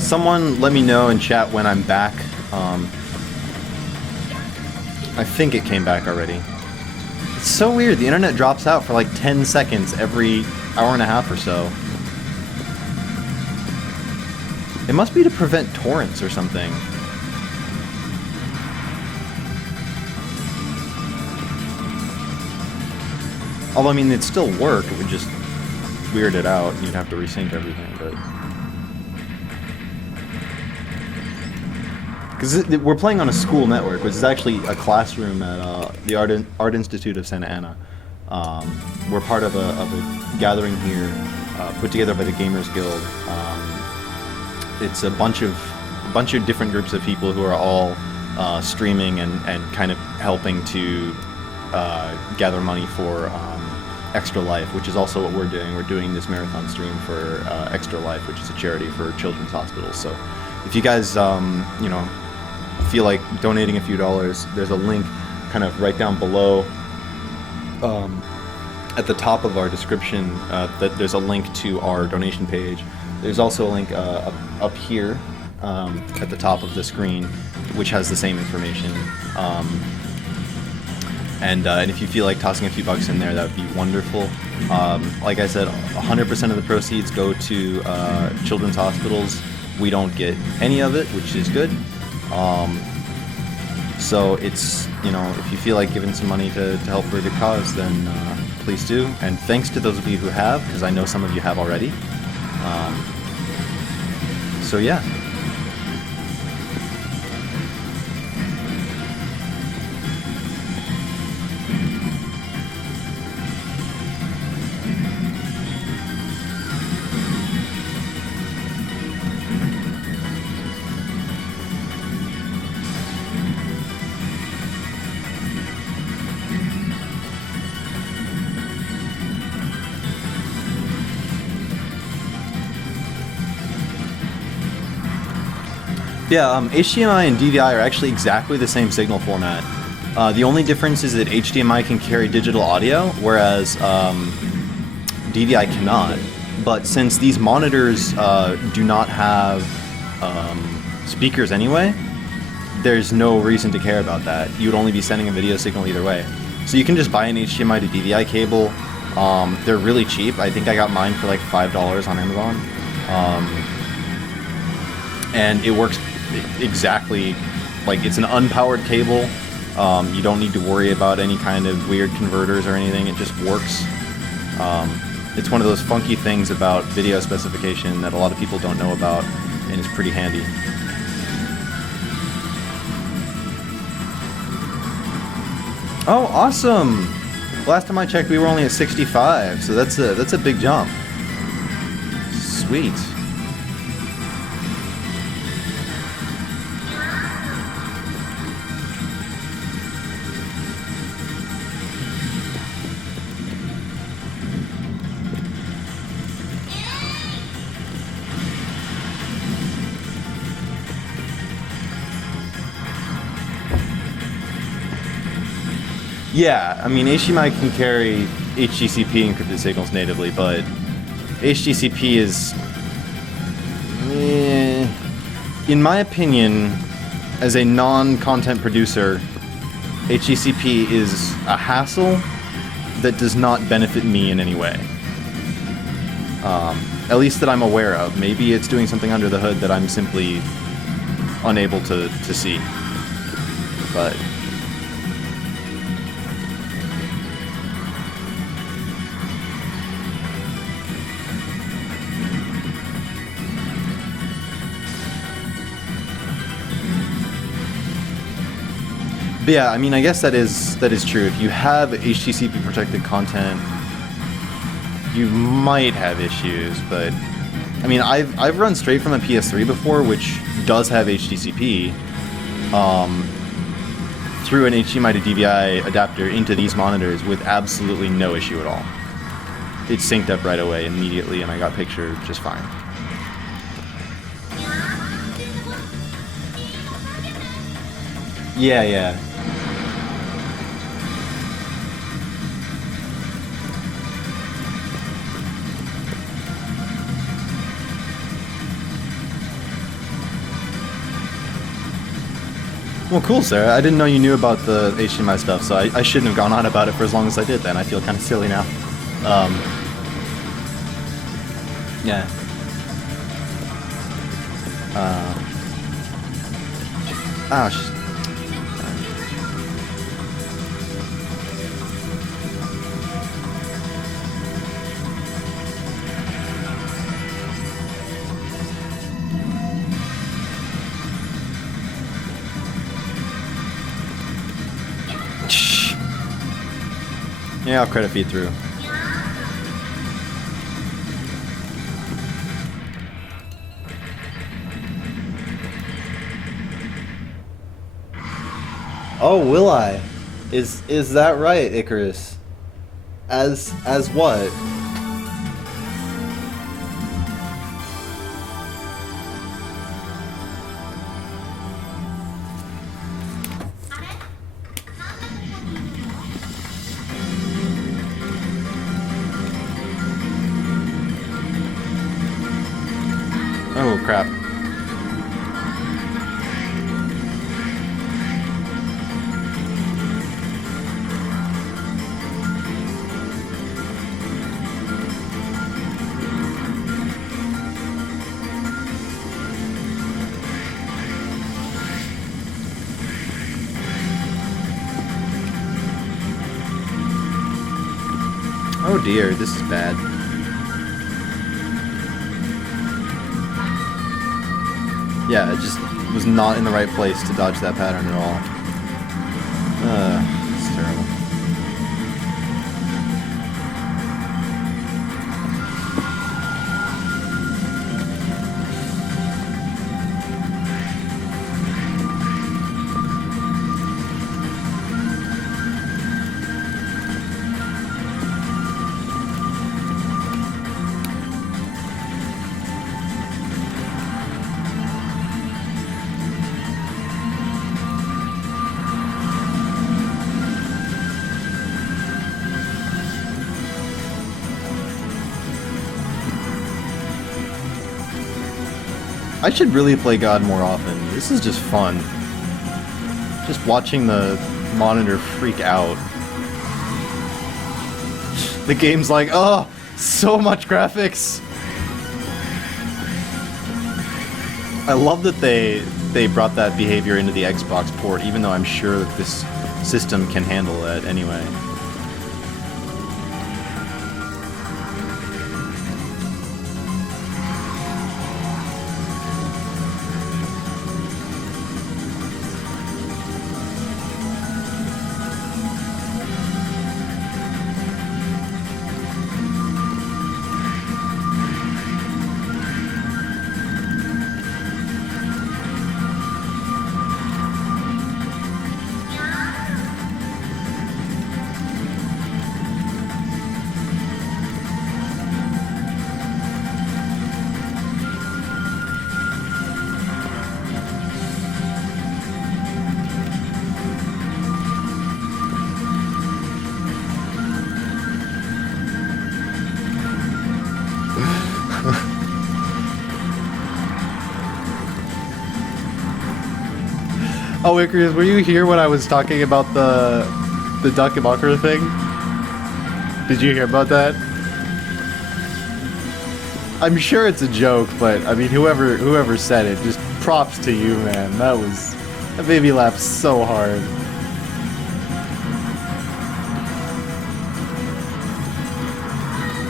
Someone let me know in chat when I'm back. I think it came back already. It's so weird. The internet drops out for like 10 seconds every hour and a half or so. It must be to prevent torrents or something. Although, I mean, it'd still work. It would just weird it out. You'd have to resync everything, but... Because we're playing on a school network, which is actually a classroom at the Art Institute of Santa Ana. We're part of a gathering here put together by the Gamers Guild. It's a bunch of different groups of people who are all streaming and kind of helping to gather money for Extra Life, which is also what we're doing. We're doing this marathon stream for Extra Life, which is a charity for children's hospitals. So if you guys, you know, feel like donating a few dollars, there's a link kind of right down below at the top of our description. That there's a link to our donation page. There's also a link up here at the top of the screen, which has the same information. And if you feel like tossing a few bucks in there, that would be wonderful. Like I said, 100% of the proceeds go to children's hospitals. We don't get any of it, which is good. So it's, you know, if you feel like giving some money to help for a good cause, then please do. And thanks to those of you who have, because I know some of you have already. So yeah. Yeah, HDMI and DVI are actually exactly the same signal format. The only difference is that HDMI can carry digital audio, whereas DVI cannot. But since these monitors do not have speakers anyway, there's no reason to care about that. You would only be sending a video signal either way. So you can just buy an HDMI to DVI cable. They're really cheap. I think I got mine for like $5 on Amazon. And it works exactly like it's an unpowered cable. You don't need to worry about any kind of weird converters or anything. It just works. It's one of those funky things about video specification that a lot of people don't know about, and it's pretty handy. Oh, awesome! Last time I checked, we were only at 65, so that's a big jump. Sweet. Yeah, I mean, HDMI can carry HDCP encrypted signals natively, but HDCP is, in my opinion, as a non-content producer, HDCP is a hassle that does not benefit me in any way. At least that I'm aware of. Maybe it's doing something under the hood that I'm simply unable to see. But yeah, I mean, I guess that is true. If you have HTTP protected content, you might have issues, but I mean, I've run straight from a PS3 before, which does have HTTP, through an HDMI to DVI adapter into these monitors with absolutely no issue at all. It synced up right away immediately, and I got picture just fine. Yeah. Well, cool, Sarah. I didn't know you knew about the HDMI stuff, so I shouldn't have gone on about it for as long as I did then. I feel kind of silly now. Yeah. Shh. Yeah, I'll credit feed through. Oh, will I? Is that right, Icarus? As what? Oh crap. Oh dear, this is bad. Yeah, it just was not in the right place to dodge that pattern at all. It's terrible. I should really play God more often. This is just fun. Just watching the monitor freak out. The game's like, oh, so much graphics. I love that they brought that behavior into the Xbox port, even though I'm sure that this system can handle it anyway. Oh, Icarus, were you here when I was talking about the Dakimakura thing? Did you hear about that? I'm sure it's a joke, but I mean, whoever said it, just props to you, man. That made me laugh so hard.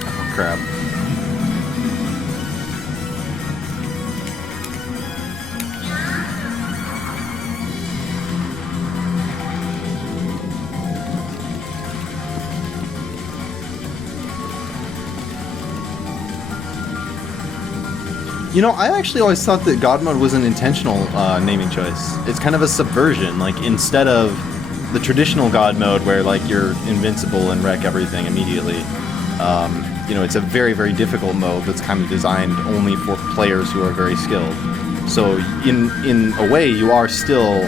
Oh crap. You know, I actually always thought that God Mode was an intentional naming choice. It's kind of a subversion. Like, instead of the traditional God Mode where, like, you're invincible and wreck everything immediately, you know, it's a very, very difficult mode that's kind of designed only for players who are very skilled. So, in a way, you are still,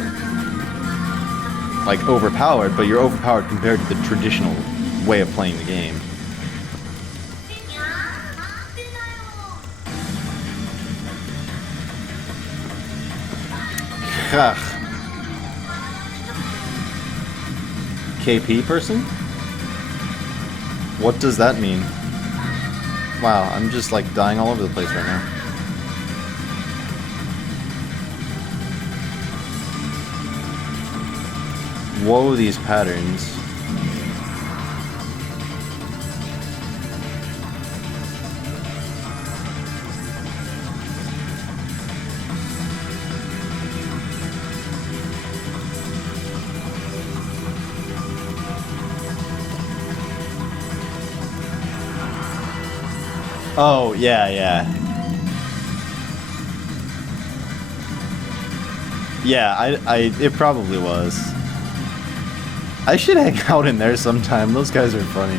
like, overpowered, but you're overpowered compared to the traditional way of playing the game. Ugh. KP person? What does that mean? Wow, I'm just like dying all over the place right now. Whoa, these patterns. Oh, yeah, yeah. Yeah, it probably was. I should hang out in there sometime. Those guys are funny.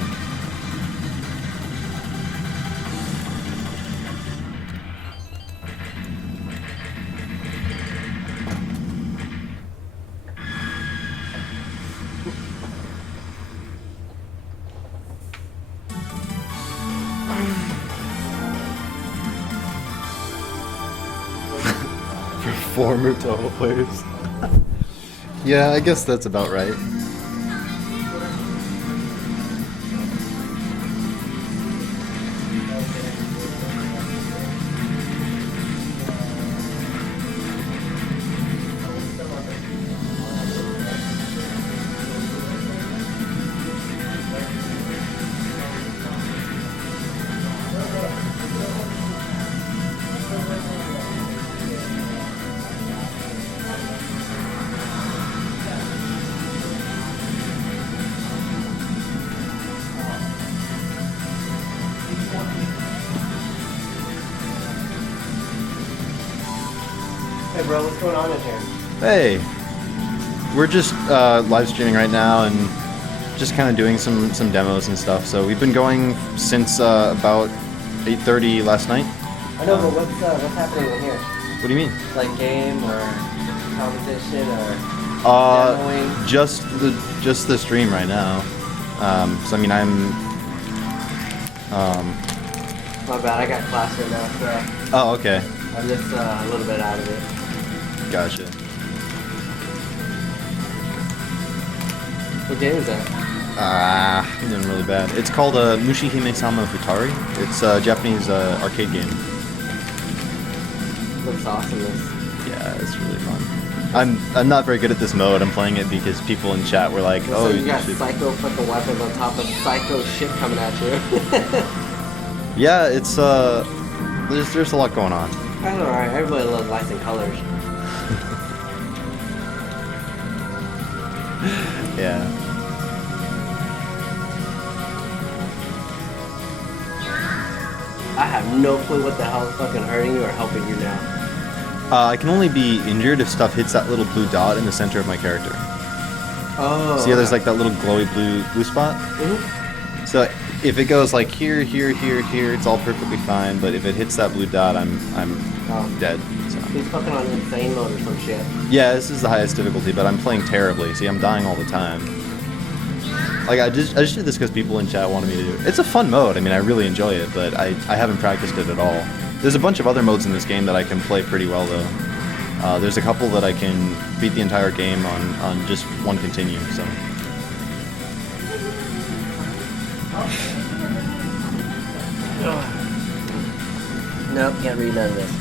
Former Toho players. Yeah, I guess that's about right. Hey bro, what's going on in here? Hey, we're just live streaming right now and just kind of doing some demos and stuff. So we've been going since about 8:30 last night. I know, but what's happening in here? What do you mean? Like game or competition or demoing? Just the stream right now. So I mean, My bad, I got class right now, so Oh, okay. I'm just a little bit out of it. Gotcha. What game is that? I'm doing really bad. It's called Mushihime-sama Futari. It's a Japanese arcade game. Looks awesomeness. Yeah, it's really fun. I'm not very good at this mode. I'm playing it because people in chat were like, So "Oh, you got should..." psycho fucking weapons on top of psycho shit coming at you. Yeah, it's there's a lot going on. That's alright, everybody loves lights and colors. Yeah. I have no clue what the hell is fucking hurting you or helping you now. I can only be injured if stuff hits that little blue dot in the center of my character. Oh. See how there's like that little glowy blue spot? Mhm. So if it goes like here, it's all perfectly fine. But if it hits that blue dot, I'm Oh. dead. So. He's fucking on insane mode or some shit. Yeah, this is the highest difficulty, but I'm playing terribly. See, I'm dying all the time. Like I just did this because people in chat wanted me to do it. It's a fun mode. I mean, I really enjoy it, but I haven't practiced it at all. There's a bunch of other modes in this game that I can play pretty well though. There's a couple that I can beat the entire game on just one continue. So. Nope, can't read none of this.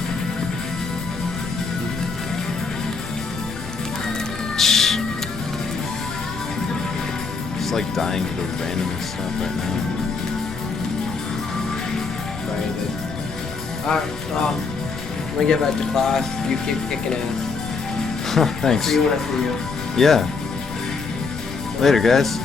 Just like dying to the random stuff right now. Very good. Alright, I'm gonna get back to class. You keep kicking ass. Thanks. See you when I see you. Yeah. Later, guys.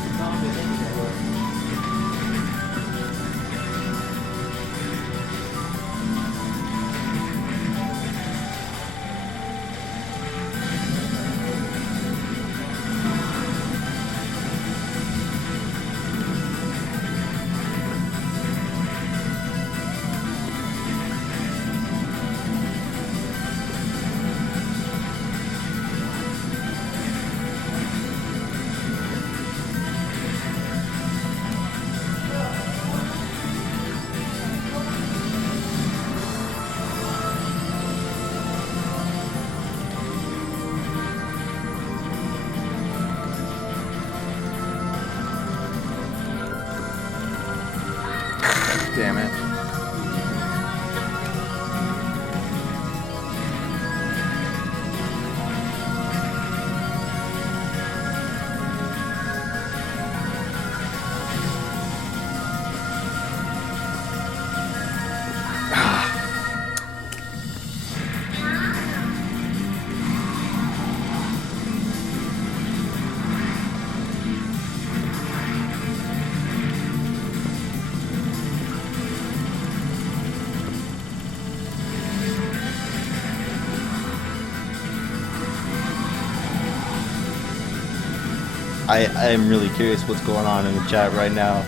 I am really curious what's going on in the chat right now.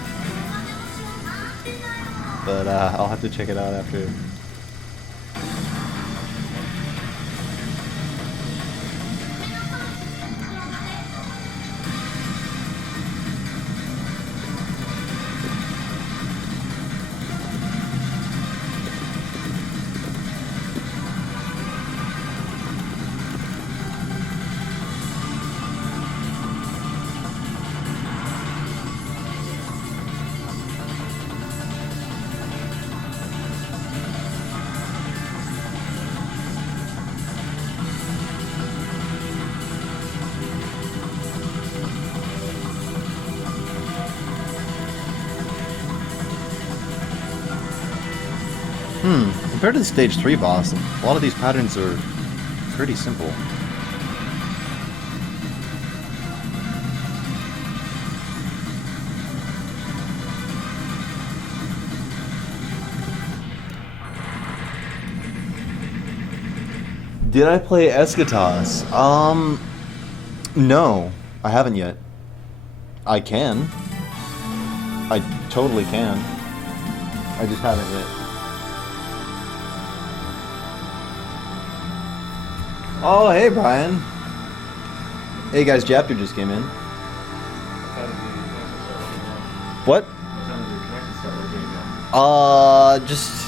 But I'll have to check it out after. Compared to the stage 3 boss, a lot of these patterns are pretty simple. Did I play Eschatos? No, I haven't yet. I can. I totally can. I just haven't yet. Oh, hey, Brian. Hey, guys, Japter just came in. What? Just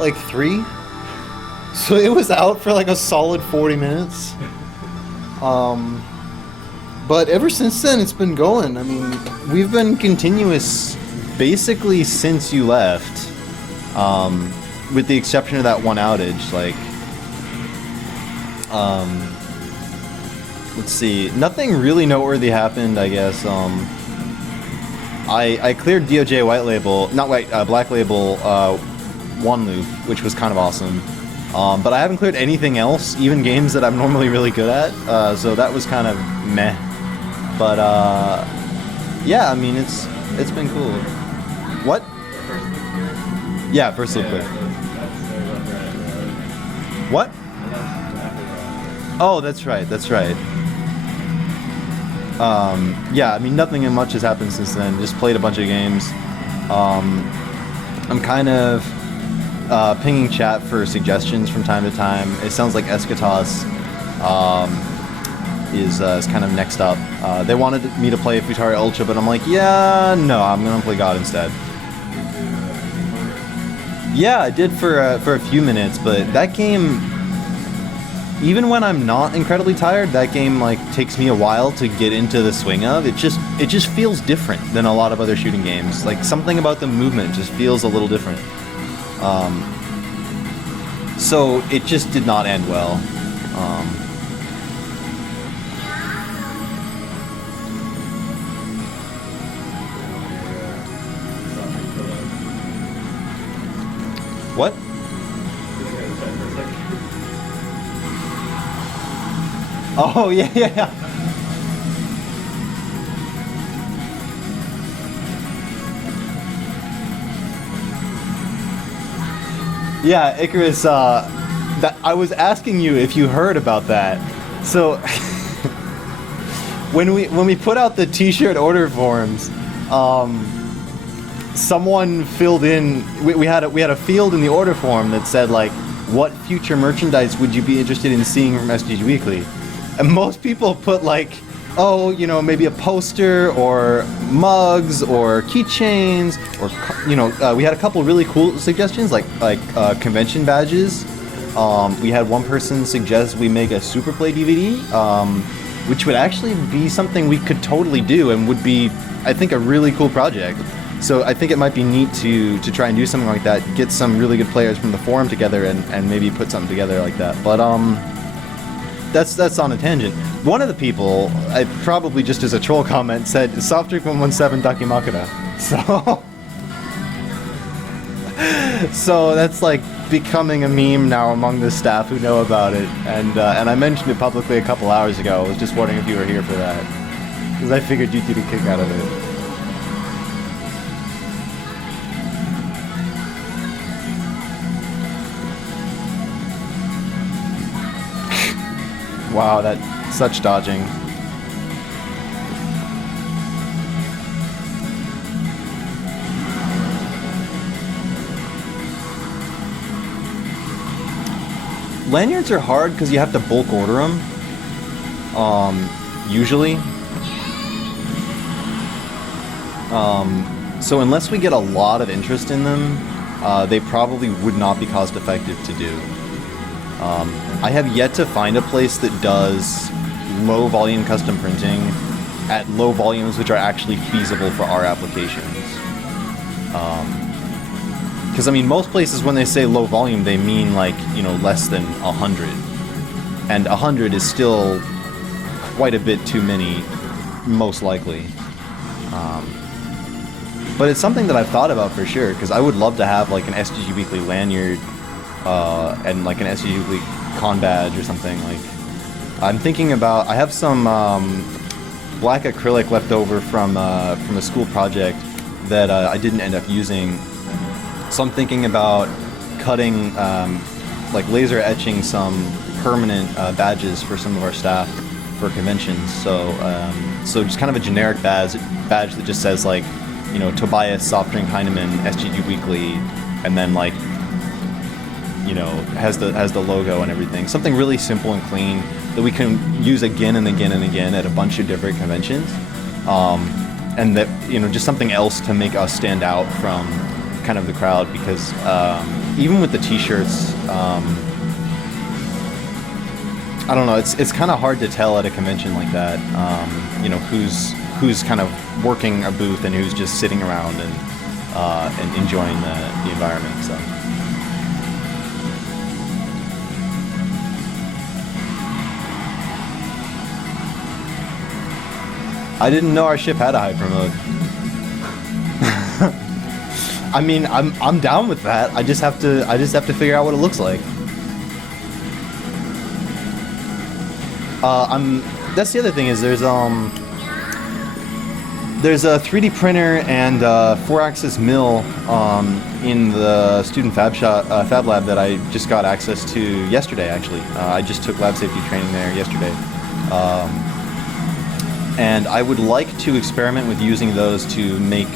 like 3. So it was out for like a solid 40 minutes. But ever since then, it's been going. I mean, we've been continuous basically since you left. With the exception of that one outage, like, let's see. Nothing really noteworthy happened, I guess. I cleared DOJ White Label, not White, Black Label, one loop, which was kind of awesome. But I haven't cleared anything else, even games that I'm normally really good at. So that was kind of meh. But yeah, I mean, it's been cool. What? Yeah, first loop clear. What? Oh, that's right, that's right. Yeah, I mean, nothing much has happened since then. Just played a bunch of games. I'm kind of pinging chat for suggestions from time to time. It sounds like Eschatos is kind of next up. They wanted me to play Futari Ultra, but I'm like, yeah, no, I'm gonna play God instead. Yeah, I did for a few minutes, but that game, even when I'm not incredibly tired, that game like takes me a while to get into the swing of. It just feels different than a lot of other shooting games. Like something about the movement just feels a little different. So it just did not end well. What? Oh, yeah, yeah. Yeah, Icarus, that I was asking you if you heard about that. So when we put out the t-shirt order forms, someone filled in, we had a field in the order form that said like, what future merchandise would you be interested in seeing from SGG Weekly? And most people put like, oh, you know, maybe a poster or mugs or keychains or, you know, we had a couple really cool suggestions like convention badges. We had one person suggest we make a Superplay DVD, which would actually be something we could totally do and would be, I think, a really cool project. So I think it might be neat to try and do something like that, get some really good players from the forum together and maybe put something together like that. But that's on a tangent. One of the people, I probably just as a troll comment, said Soft Drink 117 Dakimakura. So that's like becoming a meme now among the staff who know about it. And I mentioned it publicly a couple hours ago. I was just wondering if you were here for that, because I figured you'd get a kick out of it. Wow, that's such dodging. Lanyards are hard because you have to bulk order them. Usually. So unless we get a lot of interest in them, they probably would not be cost effective to do. I have yet to find a place that does low volume custom printing at low volumes which are actually feasible for our applications. Because I mean, most places when they say low volume, they mean like, you know, less than 100. And 100 is still quite a bit too many, most likely. But it's something that I've thought about for sure, because I would love to have like an STG Weekly lanyard and like an STG Weekly con badge or something. Like, I'm thinking about, I have some black acrylic left over from a school project that I didn't end up using. So I'm thinking about cutting, like laser etching some permanent badges for some of our staff for conventions. So just kind of a generic badge that just says like, you know, Tobias Soft Drink Heinemann SGG Weekly, and then like, you know, has the logo and everything. Something really simple and clean that we can use again and again and again at a bunch of different conventions, and that, you know, just something else to make us stand out from kind of the crowd, because even with the t-shirts, I don't know, it's kind of hard to tell at a convention like that, you know, who's kind of working a booth and who's just sitting around and enjoying the environment. So I didn't know our ship had a hyper mode. I mean, I'm down with that. I just have to figure out what it looks like. That's the other thing, is there's a 3D printer and 4-axis mill in the student fab lab that I just got access to yesterday. Actually, I just took lab safety training there yesterday, and I would like to experiment with using those to make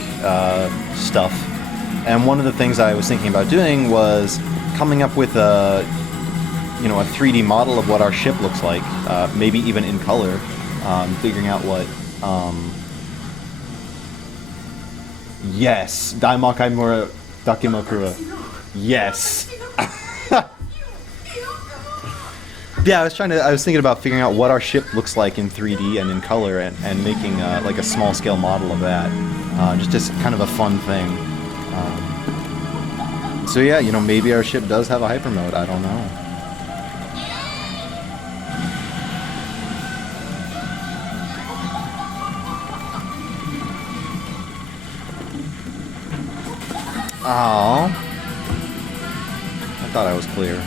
stuff. And one of the things I was thinking about doing was coming up with a 3D model of what our ship looks like, maybe even in color, figuring out what. Yes, Daimakai Mura Dakimakura. Yes. Yeah, I was thinking about figuring out what our ship looks like in 3D and in color, and making like a small scale model of that. Just kind of a fun thing. So yeah, you know, maybe our ship does have a hyper mode. I don't know. Oh, I thought I was clear.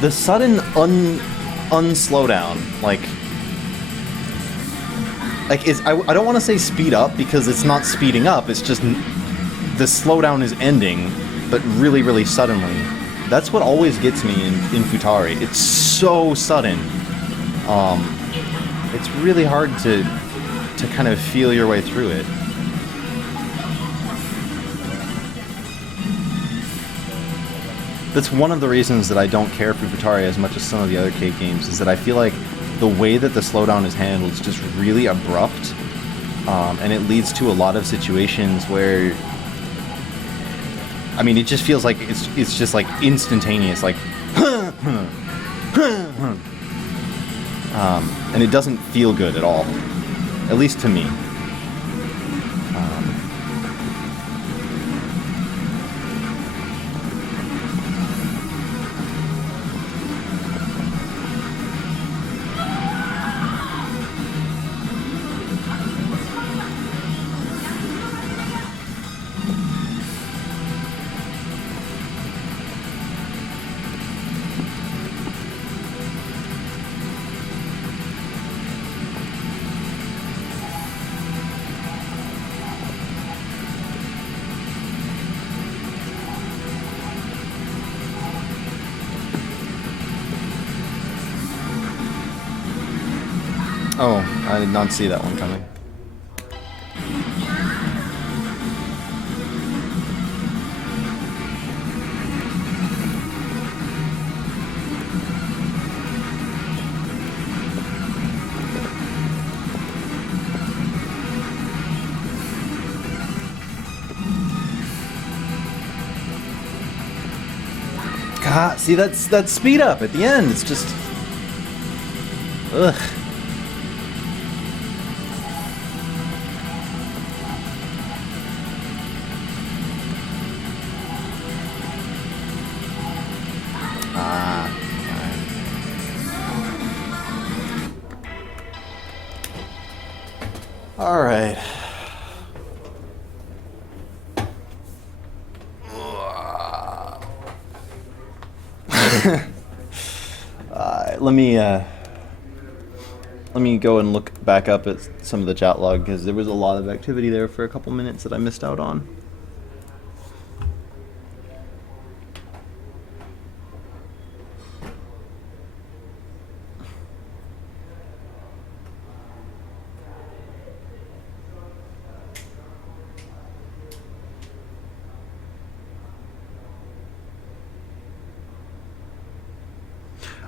The sudden unslowdown, like I don't want to say speed up, because it's not speeding up. It's just the slowdown is ending, but really, really suddenly. That's what always gets me in Futari. It's so sudden. It's really hard to kind of feel your way through it. That's one of the reasons that I don't care for Futari as much as some of the other Cave games, is that I feel like the way that the slowdown is handled is just really abrupt, and it leads to a lot of situations where, I mean, it just feels like it's just like instantaneous, like, and it doesn't feel good at all, at least to me. Oh, I did not see that one coming. God, see that speed up at the end. It's just, ugh. Ah, all right. Let me go and look back up at some of the chat log because there was a lot of activity there for a couple minutes that I missed out on.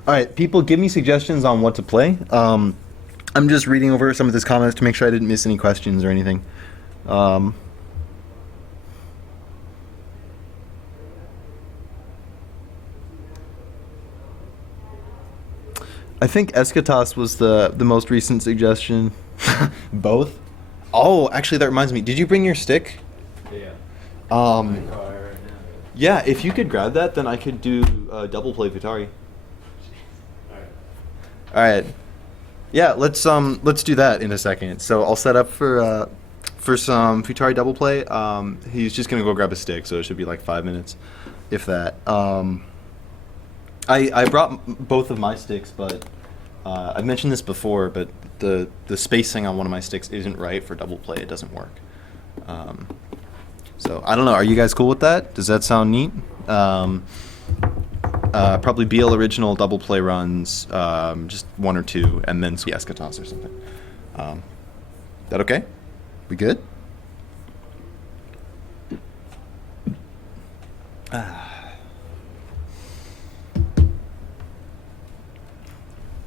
All right, people, give me suggestions on what to play. I'm just reading over some of these comments to make sure I didn't miss any questions or anything. I think Eschatos was the most recent suggestion. Both? Oh, actually, that reminds me. Did you bring your stick? Yeah. Um, yeah, if you could grab that, then I could do double play Futari. All right. Yeah, let's do that in a second. So I'll set up for some Futari double play. He's just gonna go grab a stick, so it should be like 5 minutes, if that. I brought both of my sticks, but I've mentioned this before, but the spacing on one of my sticks isn't right for double play. It doesn't work. So I don't know. Are you guys cool with that? Does that sound neat? Probably BL original double play runs, just 1 or 2, and then Eschatos or something. That okay? We good?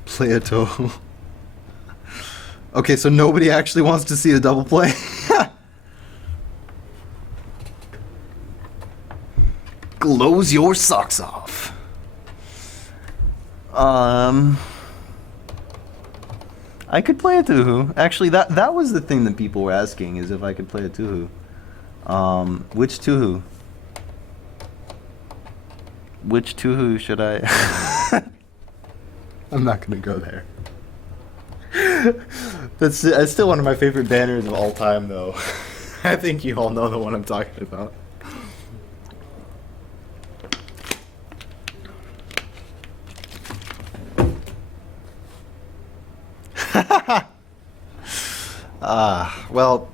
Play a toe. Okay, so nobody actually wants to see a double play. Glows your socks off. I could play a Tuhu. Actually, that was the thing that people were asking, is if I could play a Tuhu. Which Tuhu? Which Tuhu should I... I'm not gonna go there. That's still one of my favorite banners of all time, though. I think you all know the one I'm talking about. Well,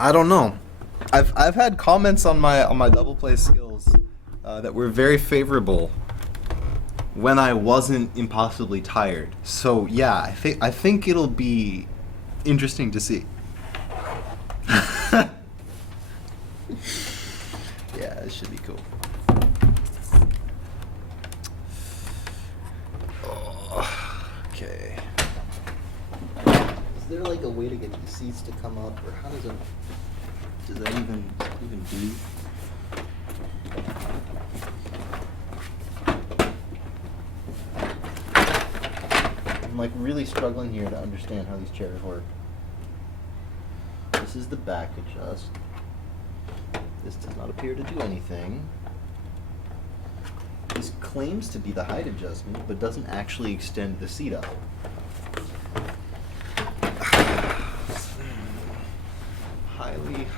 I don't know. I've had comments on my double play skills that were very favorable when I wasn't impossibly tired. So yeah, I think it'll be interesting to see. Yeah, it should be cool. Oh, okay. Is there like a way to get the seats to come up, or how does that even do? I'm like really struggling here to understand how these chairs work. This is the back adjust. This does not appear to do anything. This claims to be the height adjustment, but doesn't actually extend the seat up.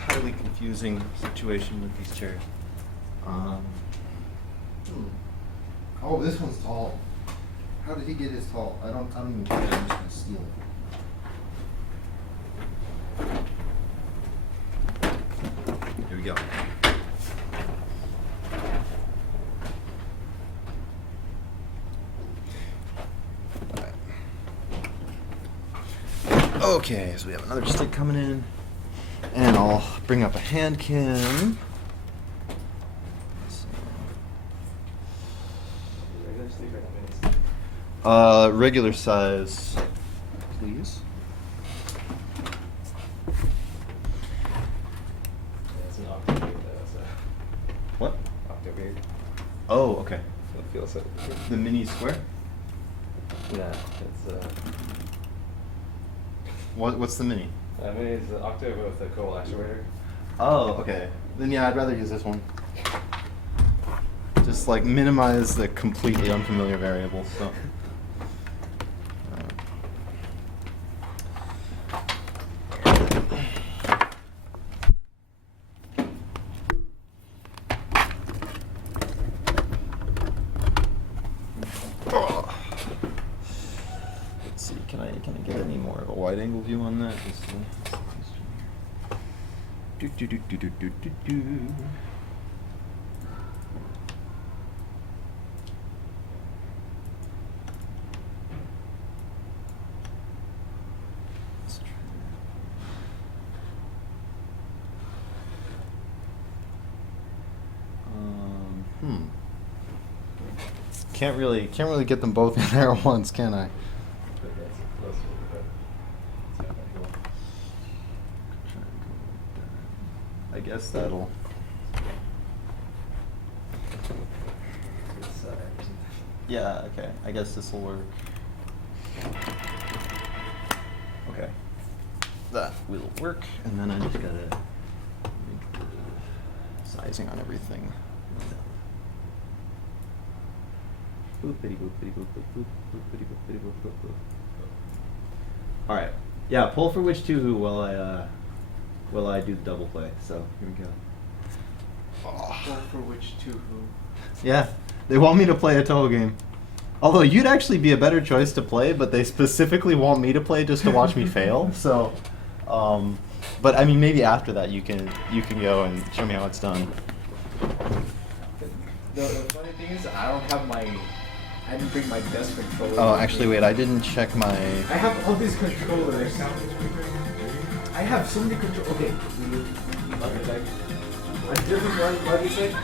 Highly confusing situation with these chairs. Oh, this one's tall. How did he get his tall? I don't even care. I'm just gonna steal it. Here we go. Okay, so we have another stick coming in. And I'll bring up a hand cam. Regular size, please. It's an Octavia though, so. What? Octavia. Oh, okay. So it feels like. The mini square? Nah, it's What's the mini? I mean it's the Octavia with the coal actuator. Oh, okay. Then yeah, I'd rather use this one. Just like minimize the completely unfamiliar variables. So. Let's see. Can I get any more of a wide angle view on that? Do do do do do do do do. Let's try. Can't really get them both in there at once, can I? But that's close to it, but it's not that cool. Try and go like that. I guess that'll. It's, Yeah. Okay. I guess this will work. Okay. That will work, and then I just gotta make the sizing on everything. Boopity boopity boop boop boop boopity boopity boop boop boop. All right. Yeah. Pull for which two who while I do the double play. So here we go. Well, for which two who? Yeah. They want me to play a Toho game. Although you'd actually be a better choice to play, but they specifically want me to play just to watch me fail. So, but I mean, maybe after that you can go and show me how it's done. The funny thing is, I didn't bring my desk controller. Oh, actually, wait, I didn't check my. I have all these controllers. I have so many controllers. Okay, a different one, what do you say?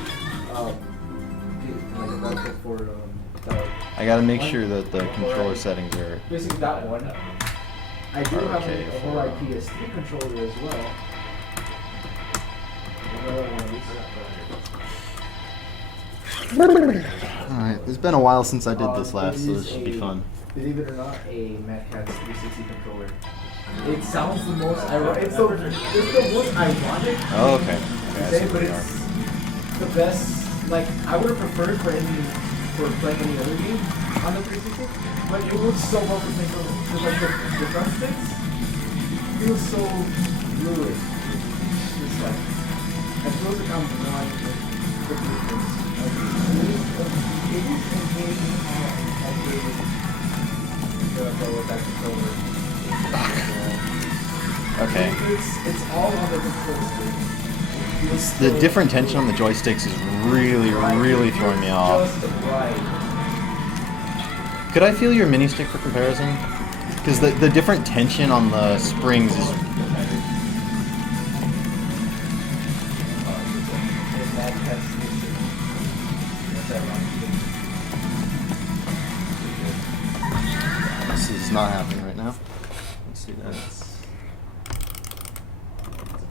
Like that's for I gotta make sure that the controller settings are. basically that one. I do have Okay, a whole PS3 controller as well. Another one of these. Alright, it's been a while since I did this last, so this should be fun. Believe it or not, a Mad Catz 360 controller. It sounds the most ironic. It's the most ironic. Oh, okay. To I say, see but what you it's are. the best. Like I would have preferred for playing any other game on the 360, but it was so well for like the front sticks. It was so fluid. It's like I suppose it comes on the difference. Okay. It's all on the control stick. The different tension on the joysticks is really throwing me off. Just right. Could I feel your mini stick for comparison? Because the different tension on the springs is. This is not happening right now. Let's see that. It's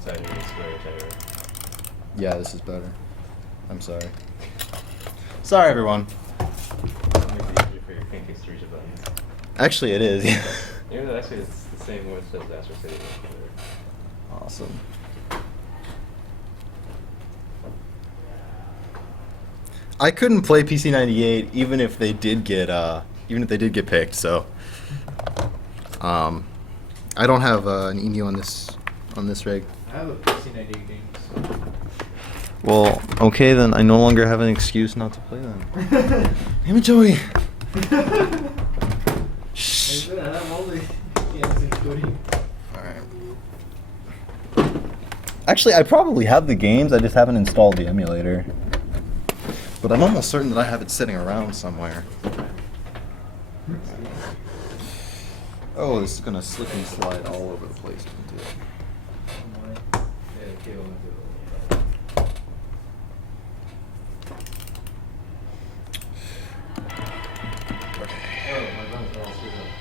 a tiny square tire. Yeah, this is better. I'm sorry. Sorry, everyone. It makes it easier for your pancakes to reach a button. Actually, it is. Even though actually it's the same width as Astro City. Awesome. I couldn't play PC98 even if they did get picked. So, I don't have an emu on this rig. I have a PC98 game. So. Well, okay then. I no longer have an excuse not to play them. Damn it, Joey. Shh. I have all the games including. Alright. Actually, I probably have the games. I just haven't installed the emulator. But I'm almost certain that I have it sitting around somewhere. Oh, this is gonna slip and slide all over the place. Isn't it? Yeah, cable went through the little. Oh, my buttons are all screwed up.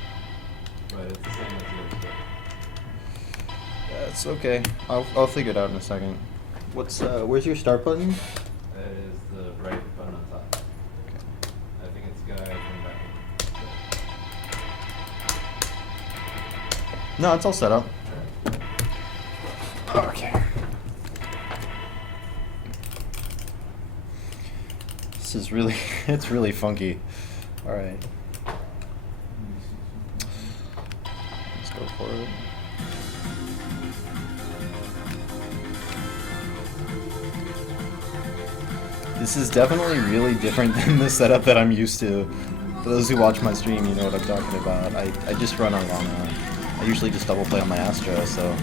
But it's the same as the other stuff. That's okay. I'll figure it out in a second. What's where's your start button? That is the right button on top. I think it's guide and back. No, it's all set up. Okay. This is really, it's really funky. All right. Let's go for it. This is definitely really different than the setup that I'm used to. For those who watch my stream, you know what I'm talking about. I just run on I usually just double play on my Astra, so.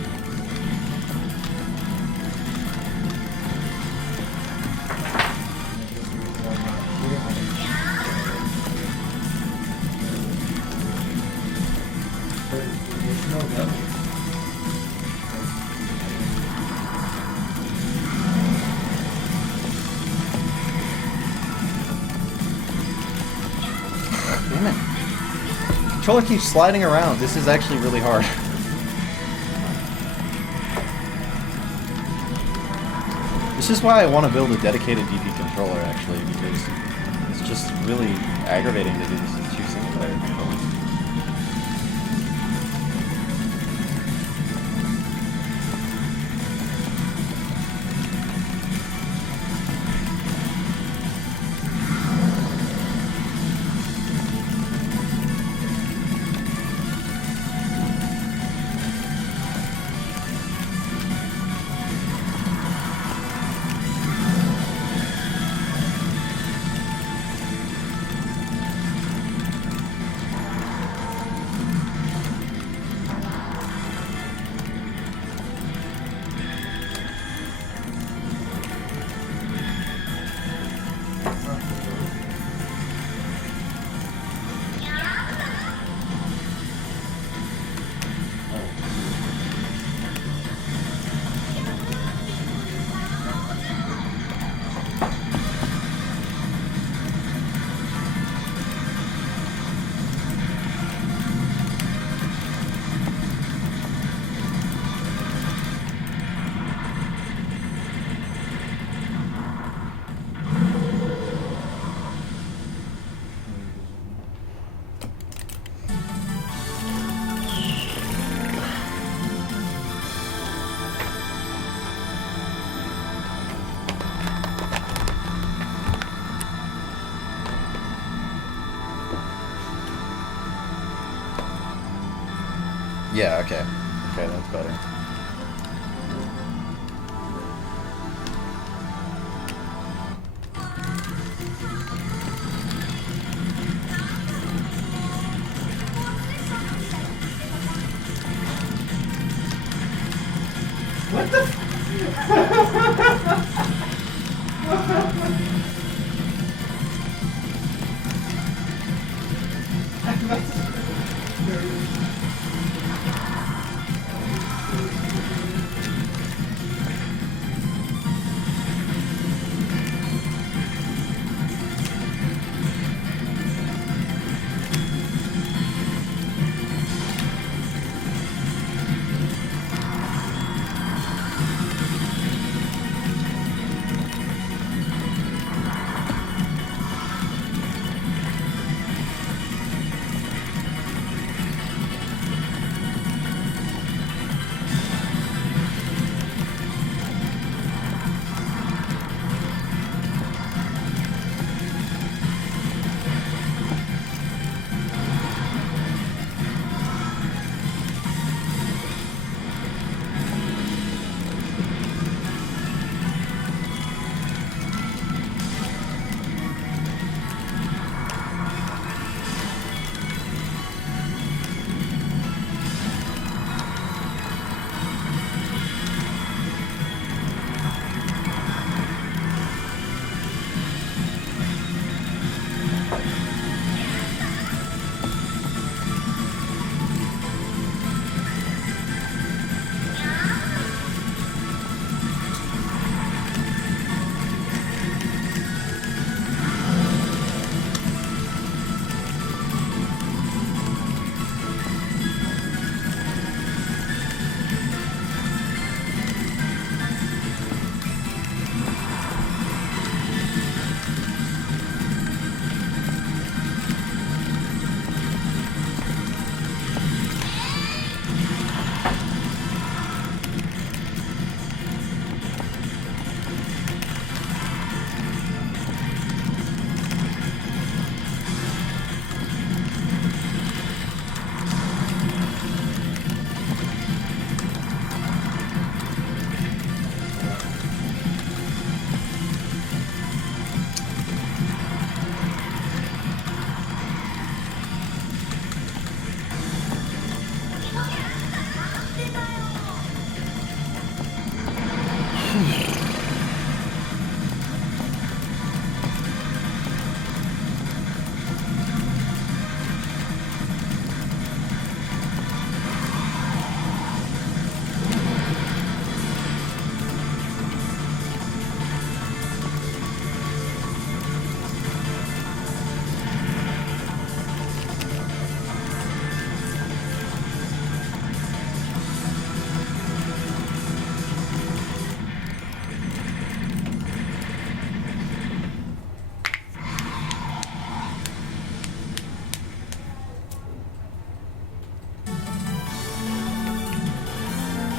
Damn it. Controller keeps sliding around. This is actually really hard. This is why I want to build a dedicated DP controller, actually, because it's just really aggravating to do this in two single-player controllers. Yeah, okay. Okay, that's better. What the?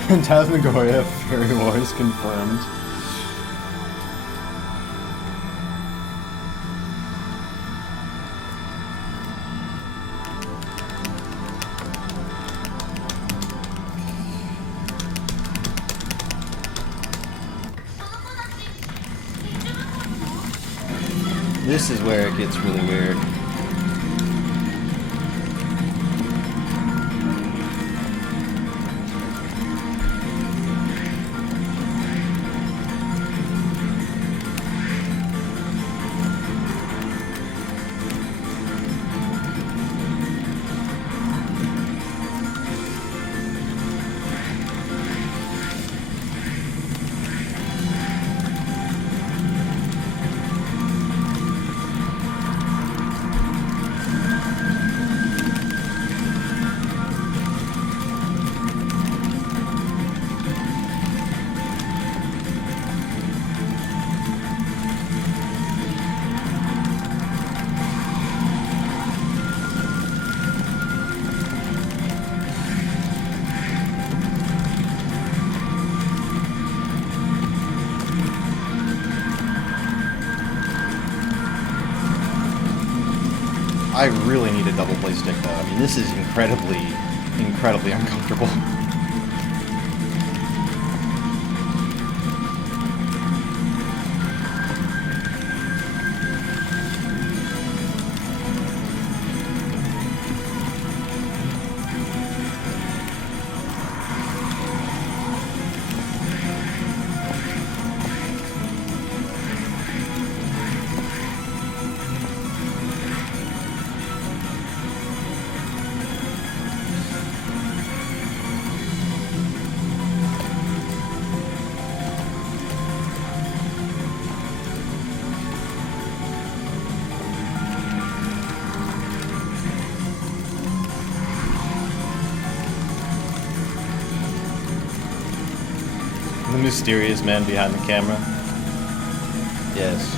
Phantasmagoria Fairy Wars confirmed. This is where it gets really weird. I really need a double play stick though. I mean, this is incredibly uncomfortable. The mysterious man behind the camera. Yes.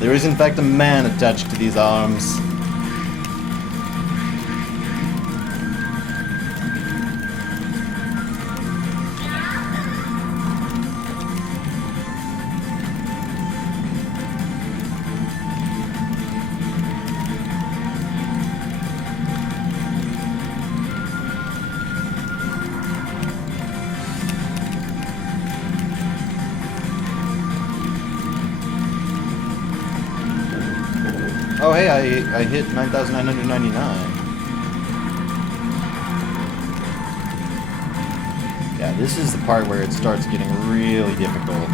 There is in fact a man attached to these arms. Oh hey, I hit 9,999. Yeah, this is the part where it starts getting really difficult.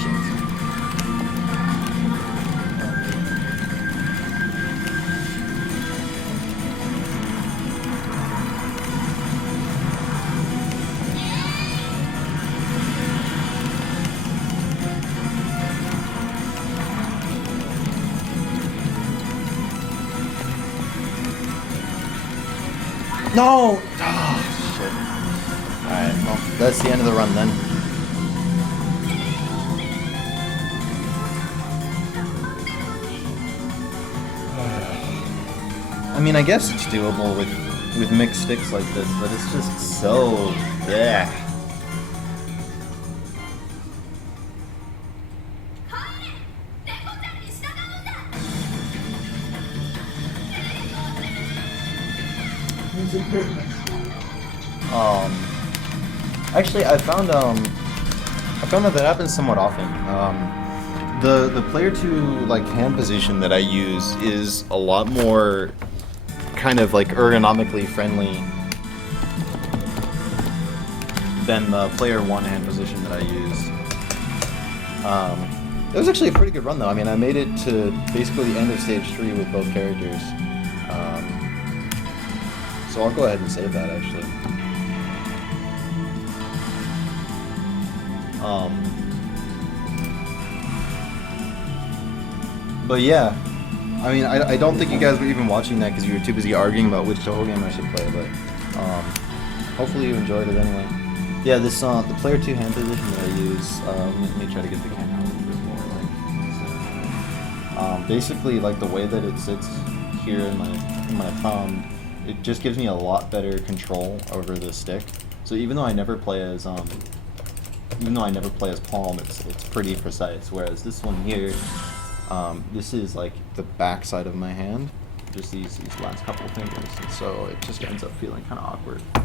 Shit. No! Oh, shit. Alright, well, that's the end of the run then. I mean, I guess it's doable with mixed sticks like this, but it's just so... bleh. Actually, I found that happens somewhat often. The player 2 like hand position that I use is a lot more kind of like ergonomically friendly than the player 1 hand position that I use. It was actually a pretty good run though. I mean, I made it to basically the end of stage 3 with both characters. So I'll go ahead and save that actually. But yeah, I mean, I don't think you guys were even watching that because you were too busy arguing about which Toho game I should play, but hopefully you enjoyed it anyway. Yeah, this the player 2 hand position that I use, let me try to get the camera a little bit more like, basically like the way that it sits here in my thumb, it just gives me a lot better control over the stick. So even though I never play as palm, it's pretty precise. Whereas this one here, this is like the back side of my hand, just these last couple of fingers, and so it just ends up feeling kind of awkward. But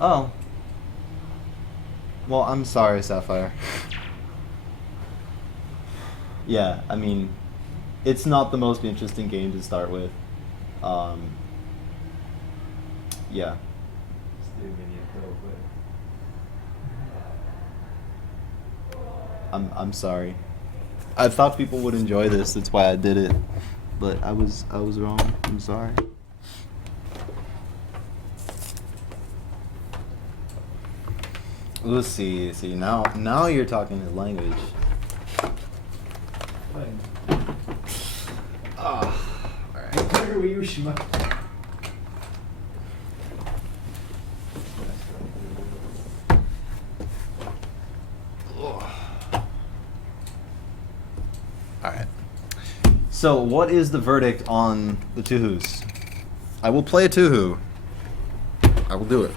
oh, well, I'm sorry, Sapphire. Yeah, I mean, it's not the most interesting game to start with. Yeah. Still mini though, but I'm sorry. I thought people would enjoy this. That's why I did it, but I was wrong. I'm sorry. Let's see. Now you're talking his language. Fine. Ah, all right. Where were you, Shima? Alright. So, what is the verdict on the Tuhus? I will play a Tuhu. I will do it.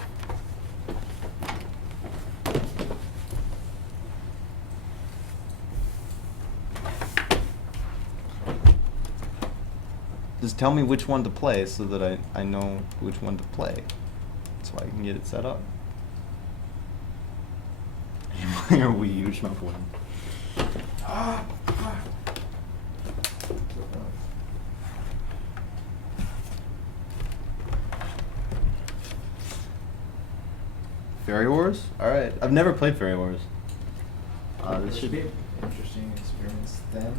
Just tell me which one to play so that I know which one to play. So I can get it set up. Or Wii U shuffling. Fairy Wars? Alright. I've never played Fairy Wars. This should be an interesting experience then.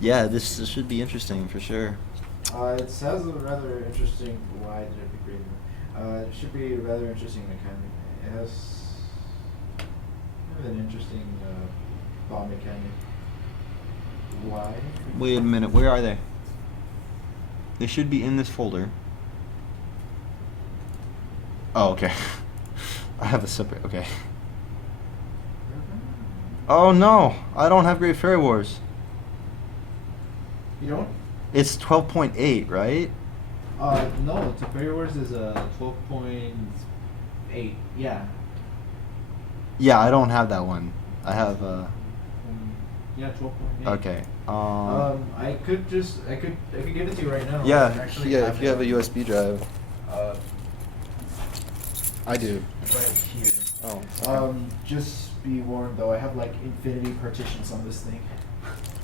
Yeah, this should be interesting for sure. It has a rather interesting. Why did I pick Raven? It should be a rather interesting mechanic. It has an interesting bomb mechanic. Why? Wait a minute, where are they? They should be in this folder. Oh, okay. I have a separate, okay. Oh no, I don't have Great Fairy Wars. You don't? It's 12.8, right? No, the Fairy Wars is 12.8. Yeah. Yeah, I don't have that one. I have, Yeah, 12.8. okay. I could give it to you right now. I Yeah, actually yeah, if you have a it, USB drive. I do. right here. Oh, Just be warned though, I have like infinity partitions on this thing.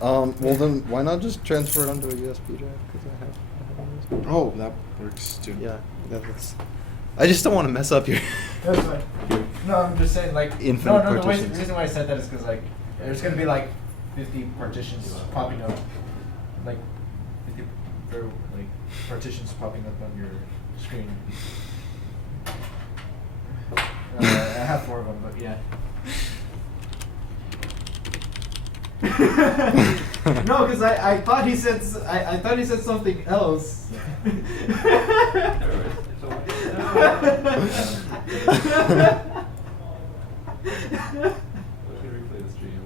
well then, why not just transfer it onto a USB drive? Because I have a USB. Oh, that works too. Yeah, that's. I just don't want to mess up your. That's fine. No, I'm just saying like Infinite the partitions. reason why I said that is because like there's gonna be like 50 partitions popping up, like 50 partitions popping up on your screen. I have 4 of them, but yeah. No, because I thought he said I thought he said something else. What should replay the stream?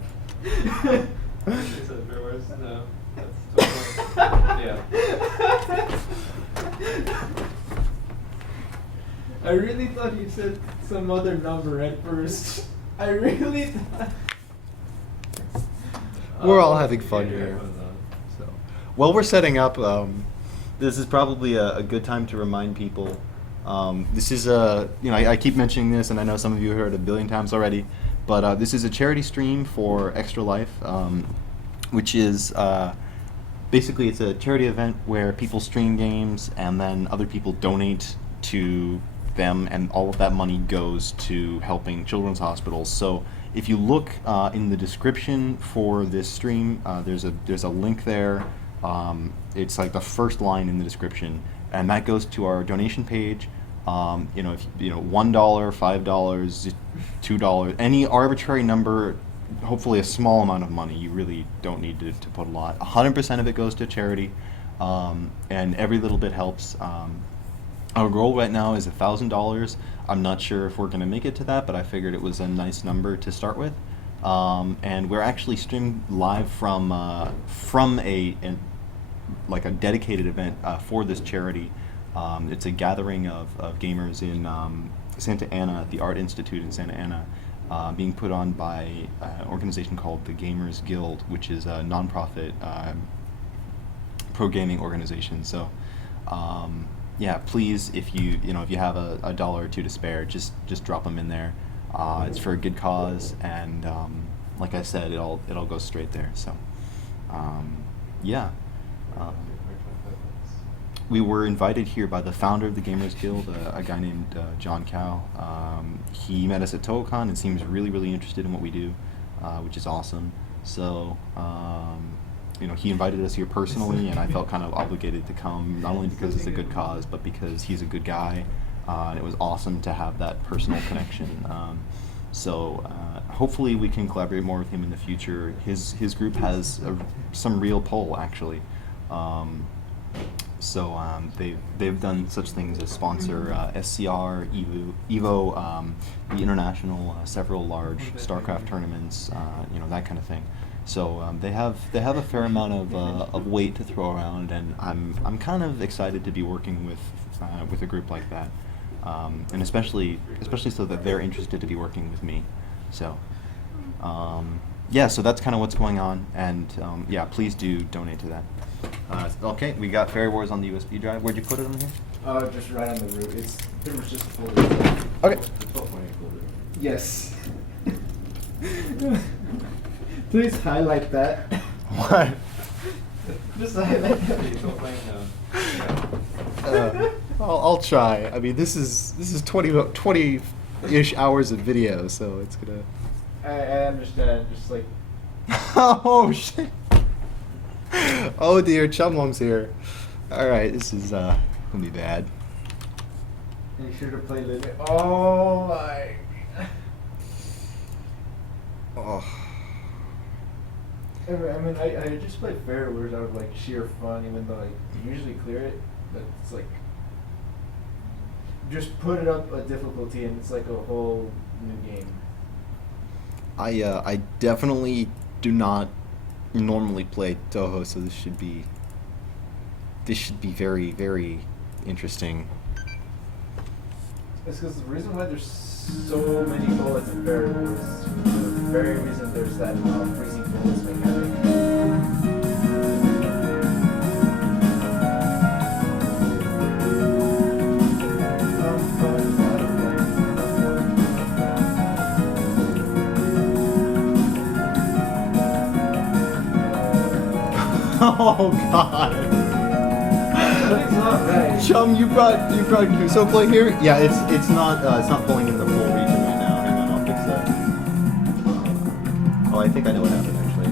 She said Fair Wars? No. That's totally. Yeah. I really thought he said some other number at first. I really thought. We're all having fun Yeah, here. headphones on. So, while we're setting up, this is probably a good time to remind people. This is I keep mentioning this, and I know some of you heard it a billion times already, but this is a charity stream for Extra Life, which is basically it's a charity event where people stream games and then other people donate to them, and all of that money goes to helping children's hospitals. So if you look in the description for this stream, there's a link there. It's like the first line in the description, and that goes to our donation page. If $1, $5, $2, any arbitrary number, hopefully a small amount of money. You really don't need to put a lot. 100% of it goes to charity, and every little bit helps. Our goal right now is $1,000. I'm not sure if we're going to make it to that, but I figured it was a nice number to start with. And we're actually streaming live from a dedicated event for this charity It's a gathering of gamers in Santa Ana at the Art Institute in Santa Ana, being put on by an organization called the Gamers Guild, which is a nonprofit pro gaming organization. So, yeah, please, if you have a dollar or two to spare, just drop them in there. It's for a good cause, and like I said, it all goes straight there. So, yeah. We were invited here by the founder of the Gamers Guild, a guy named John Cow. He met us at TohoCon and seems really, really interested in what we do, which is awesome. So, he invited us here personally, and I felt kind of obligated to come, not only because it's a good cause, but because he's a good guy, and it was awesome to have that personal connection. So hopefully we can collaborate more with him in the future. His group has some real pull, actually. So they've done such things as sponsor SCR, Evo, the international, several large StarCraft tournaments, that kind of thing. So they have a fair amount of weight to throw around, and I'm kind of excited to be working with a group like that, and especially so that they're interested to be working with me. So yeah, so that's kind of what's going on, and yeah, please do donate to that. Okay, we got Fairy Wars on the USB drive. Where'd you put it on here? Just right on the root. It's pretty much just a folder. Okay. The 12.8 folder. Yes. Please highlight that. What? Just highlight that. I'll try. I mean, this is 20-ish hours of video, so it's gonna. I understand. Just like. Oh shit! Oh dear, Chumlong's here. All right, this is gonna be bad. Make sure to play Lily. Oh my. Oh. I mean, I just play Fairy Wars out of like sheer fun, even though I usually clear it. But it's like just put it up a difficulty, and it's like a whole new game. I definitely do not normally play Toho, so this should be very, very interesting. It's because the reason why there's so many bullets in Fairy Wars is for the very reason there's that freezing bullets mechanic. Oh God! It's not right. Chum, you brought Kuso play here? Yeah, it's not pulling in the full region right now. Hang on, I'll fix that. Oh, I think I know what happened actually.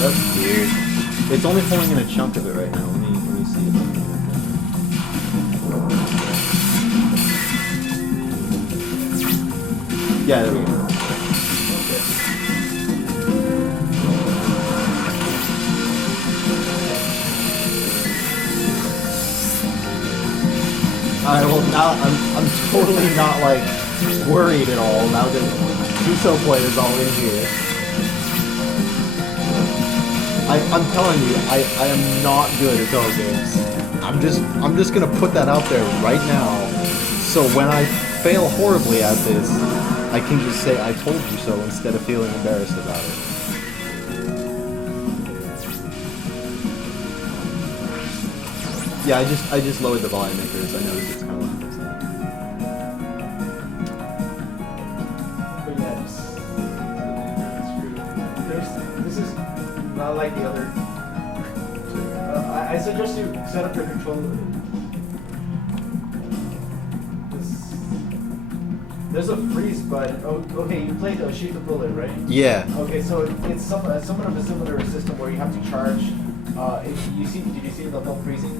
That's weird. It's only pulling in a chunk of it right now. Let me see if I can. Yeah, there we go. Alright, well now I'm totally not like worried at all now that Kuso play is all in here. I'm telling you, I am not good at those games. I'm just gonna put that out there right now. So when I fail horribly at this, I can just say I told you so instead of feeling embarrassed about it. Yeah, I just lowered the volume because I noticed it's kind of loud. But yeah, this is not like the other. I suggest you set up your controller. There's a freeze button. Oh, okay, you played Shoot the Bullet, right? Yeah. Okay, so it's somewhat of a similar system where you have to charge. Did you see the whole freezing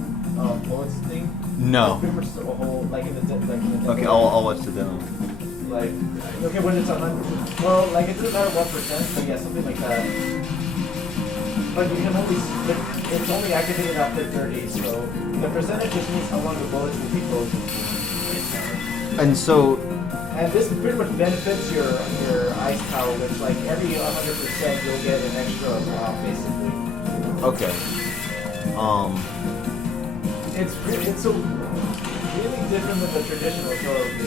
bullets thing? No. It's pretty much a whole like in the demo. Okay, I'll watch the demo. Like okay, when it's 100. Well, like it doesn't matter what percent, but yeah, something like that. But you can only it's only activated after 30, so the percentage just means how long the bullets will be frozen. And so, And this pretty much benefits your ice tower, which like every 100% you'll get an extra basically. Okay. It's a really different than the traditional code in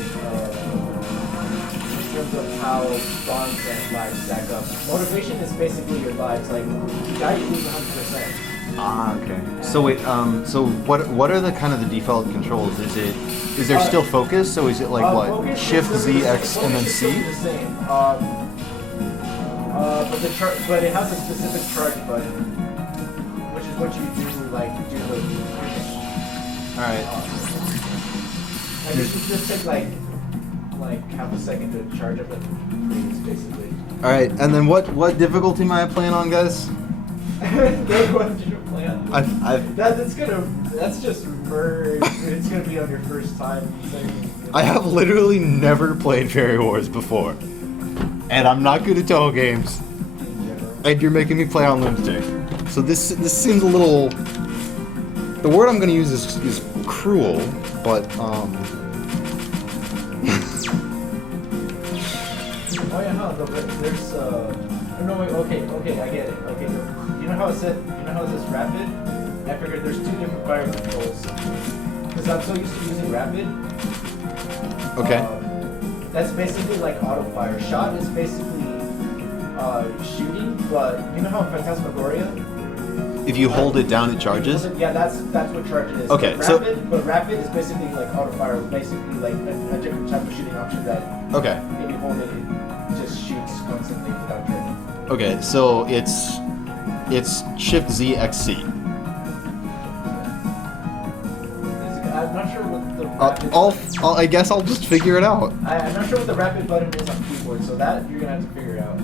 terms of how bonds and lives stack up. Motivation is basically your lives. Like you die, you lose 100%. Ah, okay. So wait, so what are the kind of the default controls? Is there still focus? So is it like what? Focus Shift is Z, still- X, and then focus is still C? the same. But it has a specific charge button, which is what you do like do the finish. All right. And this would just take like half a second to charge up the freeze, basically. All right. And then what difficulty am I playing on, guys? They want you to play on. I've That's just merge. It's gonna be on your first time. I have literally never played Fairy Wars before, and I'm not good at Toho games. And you're making me play on Lunatic. So this seems a little. The word I'm gonna use is cruel, but Oh yeah, no, but there's no wait, okay, I get it. Okay, you know how it says rapid? I figured there's two different fire controls. Because I'm so used to using rapid. okay. That's basically like auto fire. Shot is basically shooting, but you know how in Phantasmagoria? If you hold it down, it charges. Yeah, that's what charge it is. Okay, but so- rapid is basically like auto fire, basically like a different type of shooting option that Okay. if you hold it, it just shoots constantly without turning. Okay. So it's Shift Z, X, C. I'm not sure what the rapid I guess I'll just figure it out. I'm not sure what the rapid button is on keyboard, so that you're gonna have to figure out.